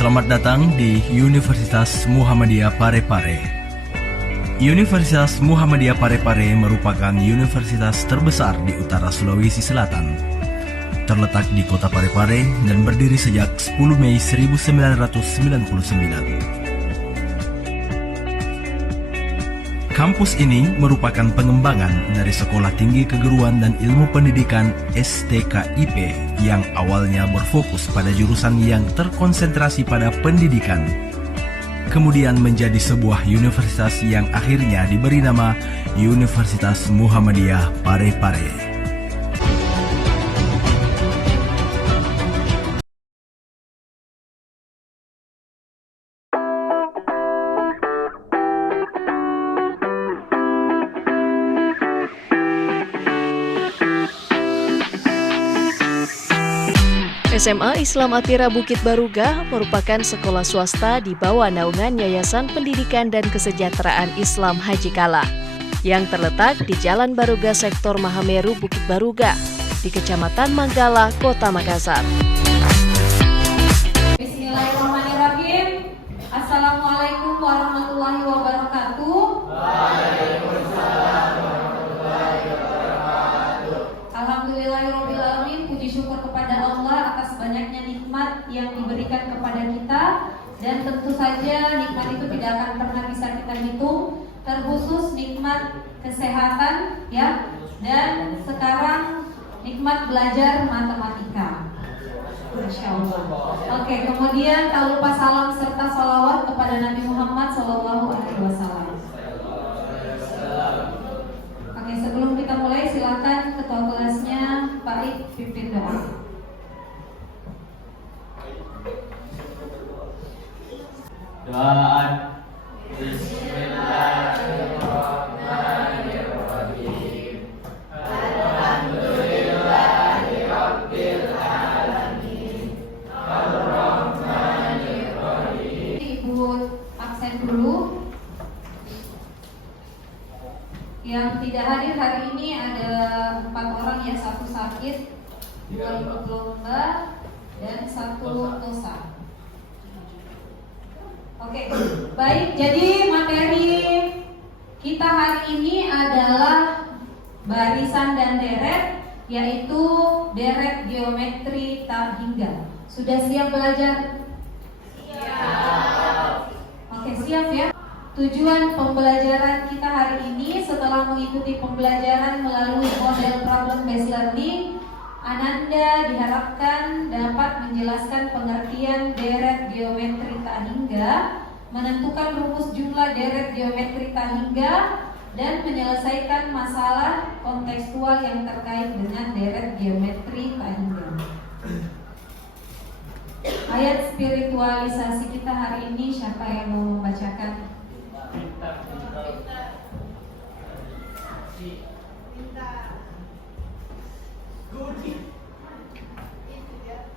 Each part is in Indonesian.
Selamat datang di Universitas Muhammadiyah Parepare. Universitas Muhammadiyah Parepare merupakan universitas terbesar di utara Sulawesi Selatan. Terletak di kota Parepare dan berdiri sejak 10 Mei 1999. Kampus ini merupakan pengembangan dari Sekolah Tinggi Keguruan dan Ilmu Pendidikan STKIP yang awalnya berfokus pada jurusan yang terkonsentrasi pada pendidikan. Kemudian menjadi sebuah universitas yang akhirnya diberi nama Universitas Muhammadiyah Parepare. SMA Islam Atira Bukit Baruga merupakan sekolah swasta di bawah naungan Yayasan Pendidikan dan Kesejahteraan Islam Haji Kala yang terletak di Jalan Baruga Sektor Mahameru Bukit Baruga di Kecamatan Manggala, Kota Makassar. Bismillahirrahmanirrahim. Assalamualaikum warahmatullahi wabarakatuh. Waalaikumsalam warahmatullahi wabarakatuh. Alhamdulillahirabbil alamin, puji syukur kepada Allah atas banyaknya nikmat yang diberikan kepada kita, dan tentu saja nikmat itu tidak akan pernah bisa kita hitung, terkhusus nikmat kesehatan ya, dan sekarang nikmat belajar matematika. Masya Allah. Oke, kemudian tak lupa salam serta salawat kepada Nabi Muhammad SAW. Oke, sebelum kita mulai silakan ketua kelasnya Pak Ik pimpin doa. Doa. Bismillahirrahmanirrahim. Alhamdulillahirabbil alamin. Ar-Rahmanir-Rahim. Ibu absen dulu. Yang tidak hadir hari ini ada 4 orang, ya, 1 sakit, 2 ikut lomba, dan 1 dosa. Oke, baik. Jadi materi kita hari ini adalah barisan dan deret, yaitu deret geometri tak hingga. Sudah siap belajar? Siap. Oke, siap ya. Tujuan pembelajaran kita hari ini setelah mengikuti pembelajaran melalui model problem based learning, Ananda diharapkan dapat menjelaskan pengertian deret geometri tak hingga, menentukan rumus jumlah deret geometri tak hingga, dan menyelesaikan masalah kontekstual yang terkait dengan deret geometri tak hingga. Ayat spiritualisasi kita hari ini, siapa yang mau membacakan?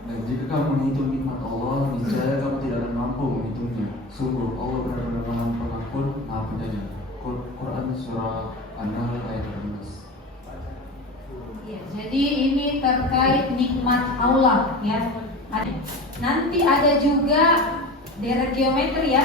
Dan jika kamu menghitung nikmat Allah, niscaya kamu tidak akan mampu menghitungnya. Sungguh Allah benar-benar Maha Pengampun, Maha Penyayang. Quran surah An-Nahl ayat 15. Ya, jadi ini terkait nikmat Allah ya. Nanti ada juga deret geometri ya.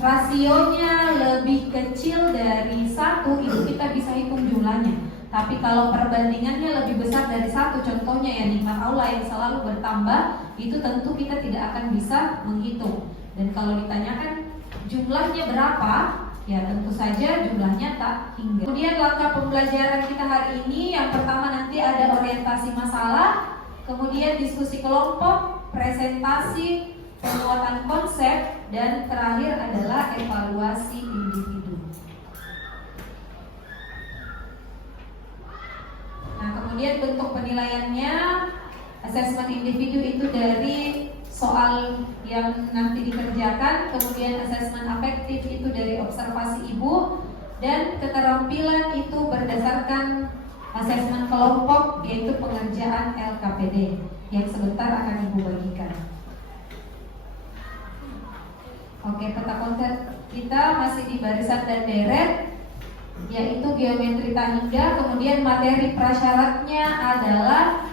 Rasionya lebih kecil dari 1, itu kita bisa hitung jumlahnya. Tapi kalau perbandingannya lebih besar dari 1, contohnya ya nikmat Allah yang selalu bertambah, itu tentu kita tidak akan bisa menghitung. Dan kalau ditanyakan jumlahnya berapa, ya tentu saja jumlahnya tak hingga. Kemudian langkah pembelajaran kita hari ini, yang pertama nanti ada orientasi masalah, kemudian diskusi kelompok, presentasi, penguatan konsep, dan terakhir adalah evaluasi individu. Nah, kemudian bentuk penilaiannya, asesmen individu itu dari soal yang nanti dikerjakan, kemudian asesmen afektif itu dari observasi ibu, dan keterampilan itu berdasarkan asesmen kelompok, yaitu pengerjaan LKPD yang sebentar akan ibu bagikan. Oke, peta konsep kita masih di barisan dan deret, yaitu geometri tak hingga. Kemudian materi prasyaratnya adalah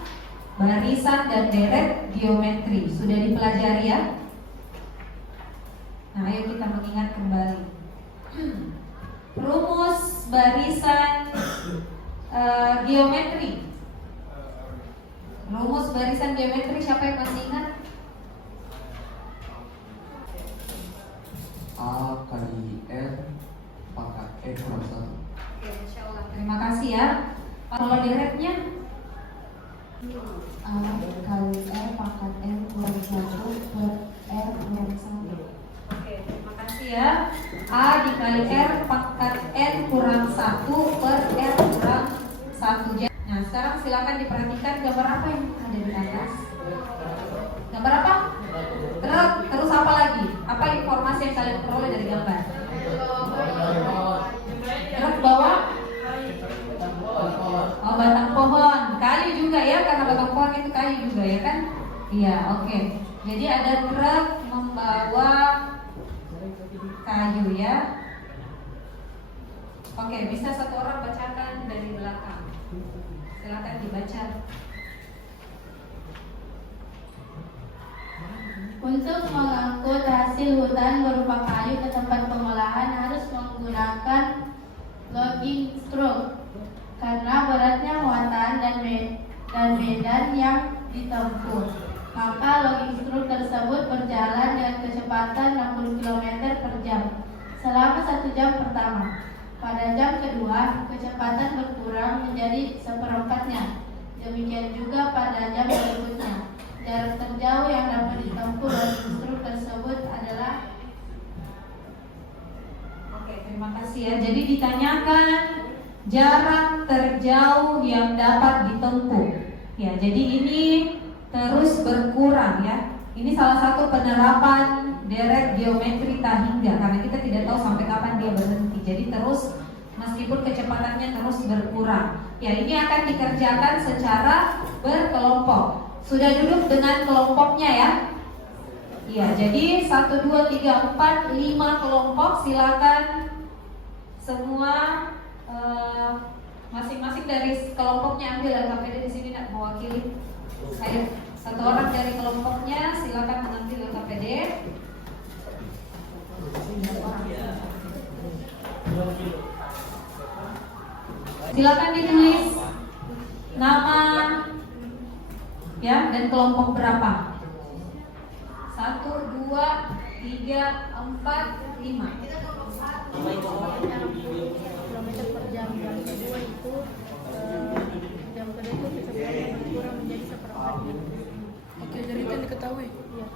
barisan dan deret geometri. Sudah dipelajari ya? Nah, ayo kita mengingat kembali. Rumus barisan geometri. Rumus barisan geometri siapa yang masih ingat? A kali R pangkat E kurang 1. Oke, insya Allah. Terima kasih ya. Kalau deretnya A kali R pangkat N kurang 1 per R kurang 1. Oke, terima kasih ya. A dikali R pangkat N kurang 1 per R kurang 1. Nah, sekarang silakan diperhatikan gambar apa yang ada di atas. Gambar apa? Terus apa lagi? Apa informasi yang kalian peroleh dari gambar? Terus bawah? Oh, batang pohon. Kayu juga ya, karena batang pohon itu kayu juga ya kan? Iya, oke. Jadi ada truk membawa kayu ya. Oke, bisa satu orang bacakan dari belakang. Silakan dibaca. Untuk mengangkut hasil hutan berupa kayu ke tempat pengolahan harus menggunakan logging truck karena beratnya muatan dan medan yang ditempuh. Maka logging truck tersebut berjalan dengan kecepatan 60 km per jam selama 1 jam pertama. Pada jam kedua, kecepatan berkurang menjadi seperempatnya. Demikian juga pada jam berikutnya. Jarak terjauh yang dapat ditempuh logging truck tersebut adalah. Oke, terima kasih ya. Jadi ditanyakan jarak terjauh yang dapat ditempuh. Ya, jadi ini terus berkurang ya. Ini salah satu penerapan deret geometri tahingga karena kita tidak tahu sampai kapan dia berhenti. Jadi terus meskipun kecepatannya terus berkurang. Ya, ini akan dikerjakan secara berkelompok. Sudah duduk dengan kelompoknya ya? Iya, jadi 1, 2, 3, 4, 5 kelompok. Silakan semua masing-masing dari kelompoknya ambil LKPD di sini nak mewakili. Ayo, satu orang dari kelompoknya silakan mengambil LKPD. Silakan ditulis nama ya dan kelompok berapa? 1, 2, 3, 4, 5. Kilometer per jam. Yang kedua itu jam kedua itu kecepatan berkurang menjadi seperempatnya. Oke, jadi itu yang diketahui. Iya.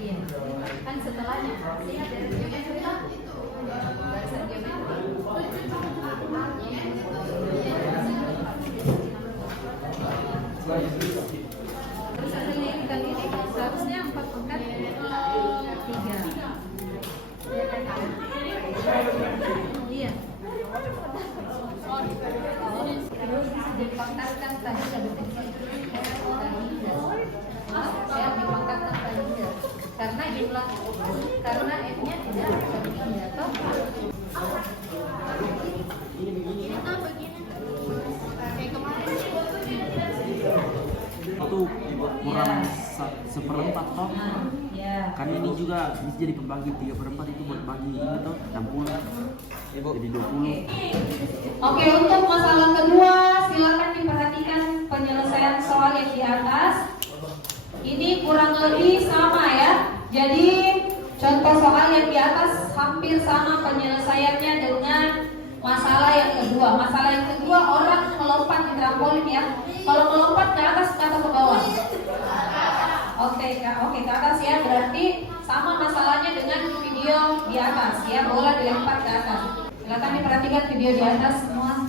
Iya. Kan setelahnya lihat dari geometri lah. Barisan geometri. Barisan ini kali ini seharusnya 4 pangkat 3. Iya. Terus dipangkatkan tadi saya dipangkatkan tadi karena jumlah karena F-nya tidak tertinggi atau Itu kurang seperempat toh. ya. Kan ini juga bisa jadi pembagi 3/4 itu buat bagi ini toh 60. Jadi 20. Oke, untuk masalah kedua silakan diperhatikan penyelesaian soal yang di atas. Ini kurang lebih sama ya. Jadi contoh soal yang di atas hampir sama penyelesaiannya dengan masalah yang kedua. Masalah yang kedua orang melompat di trampolin ya. Kalau melompat ke atas atau ke bawah? Oke, ke atas ya. Berarti sama masalahnya dengan video di atas ya. Bola dilempar ke atas. Silakan diperhatikan video di atas semua.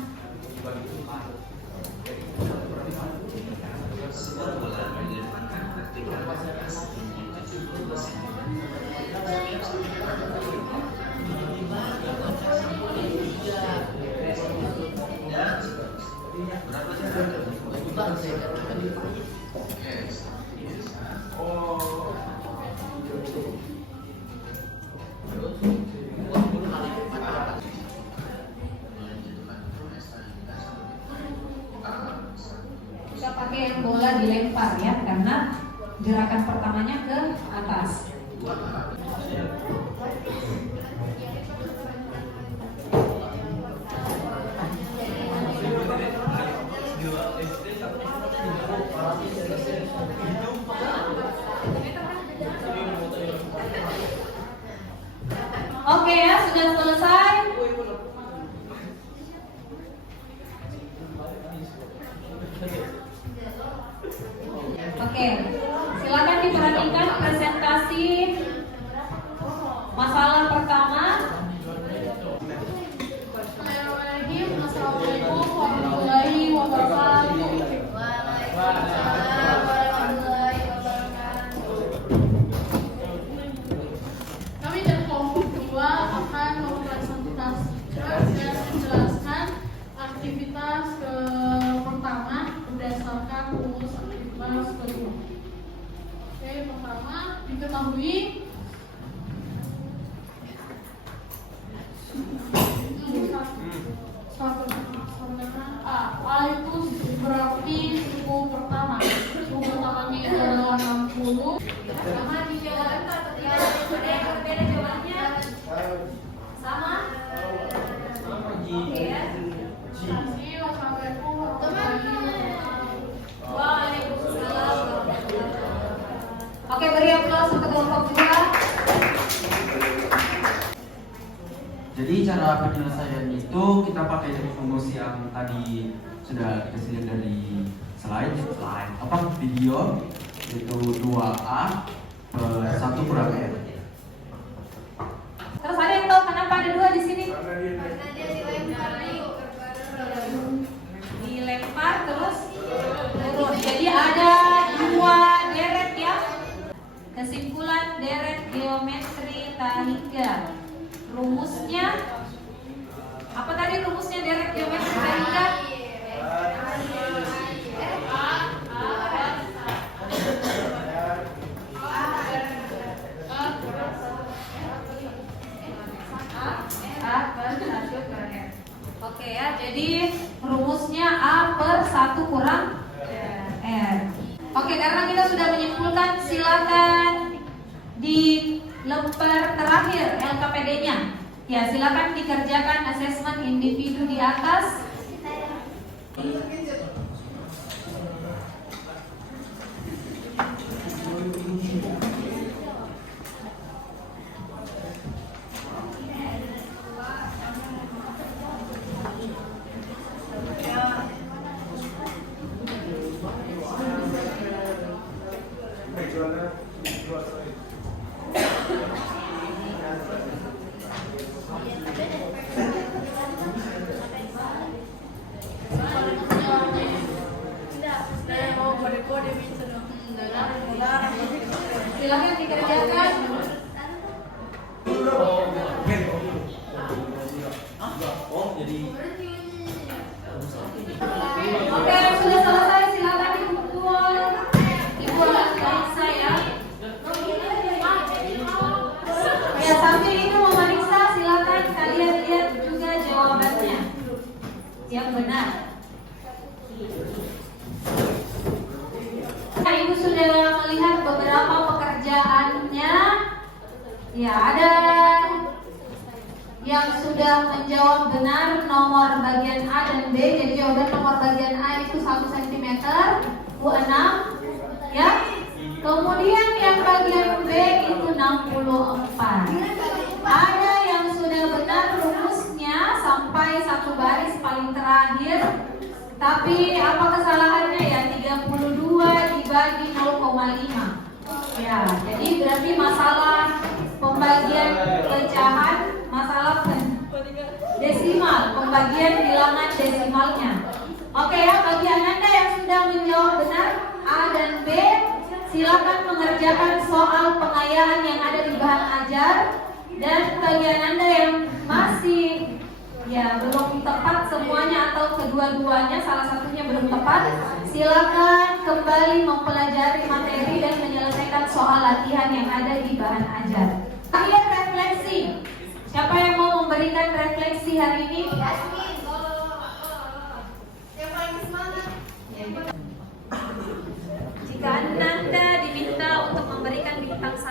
dilempar ya, karena gerakan pertamanya ke atas. Oke ya, sudah selesai. Oke, silakan diperhatikan presentasi masalah pertama. Bismillahirrahmanirrahim. Assalamualaikum warahmatullahi wabarakatuh. Waalaikumsalam warahmatullahi wabarakatuh. Kami dari kelompok 2 akan mempresentasikan dan menjelaskan aktivitas pertama berdasarkan rumus aktivitas kedua. Oke, pertama diketahui A itu berarti suku pertama. Suku pertamanya itu adalah 60. Sama dijalankan atau tidak? Berbeda jawabannya? Sama? Oke ya. Wassalamualaikum warahmatullahi wabarakatuh. Waalaikumsalam. Oke, beri aplaus untuk kelompok 2. Jadi cara penyelesaian itu kita pakai rumus yang tadi sudah kita lihat dari slide video, yaitu 2A per 1 kurang R. Terus ada yang tahu kenapa ada 2 di sini? Dilempar terus turun. Jadi ada 2 deret ya. Kesimpulan deret geometri Tahingga. Rumusnya apa tadi rumusnya deret geometri Tahingga? Oke ya, jadi rumusnya A per 1 kurang R. Oke, karena kita sudah menyimpulkan, silakan di lembar terakhir LKPD-nya. Ya, silakan dikerjakan asesmen individu di atas. Silakan dikerjakan. Oke, sudah selesai. Silakan dikumpul. Ibu akan saya. Ya, sambil itu memeriksa, silakan kalian lihat juga jawabannya yang benar. Nah, Ibu sudah melihat beberapa pekerjaannya. Ya, ada yang sudah menjawab benar nomor bagian A dan B. Jadi jawaban nomor bagian A itu 1 cm, U6 ya. Kemudian yang bagian B itu 64. Ada yang sudah benar rumusnya sampai 1 baris paling terakhir. Tapi apa kesalahannya ya? 32 dibagi 0,5. Ya, jadi berarti masalah pembagian pecahan, masalah desimal, pembagian bilangan desimalnya. Oke ya, bagi Anda yang sudah menjawab benar A dan B, silakan mengerjakan soal pengayaan yang ada di bahan ajar. Dan bagi Anda yang masih belum tepat semuanya atau kedua-duanya, salah satunya belum tepat, silakan kembali mempelajari materi dan menyelesaikan soal latihan yang ada di bahan ajar. Akhir refleksi. Siapa yang mau memberikan refleksi hari ini? Yang paling semangat.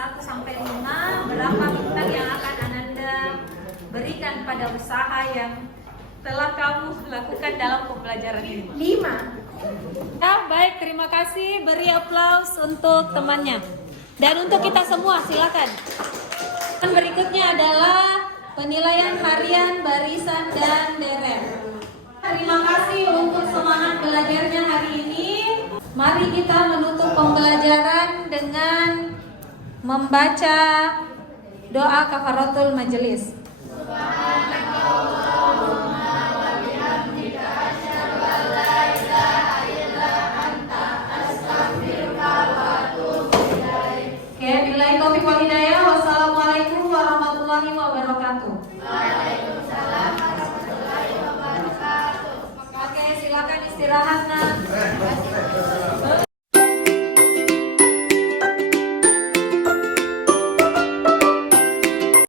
1 sampai 5, berapa bintang yang akan Ananda berikan pada usaha yang telah kamu lakukan dalam pembelajaran ini? 5. Ya, baik, terima kasih. Beri aplaus untuk temannya. Dan untuk kita semua, silakan. Dan berikutnya adalah penilaian harian, barisan, dan deret. Terima kasih untuk semangat belajarnya hari ini. Mari kita menutup pembelajaran dengan membaca doa kafaratul majelis. Oke, billahi taufiq wal hidayah. Wassalamualaikum warahmatullahi wabarakatuh. Waalaikumsalam warahmatullahi wabarakatuh. Oke, silakan istirahat, Nak.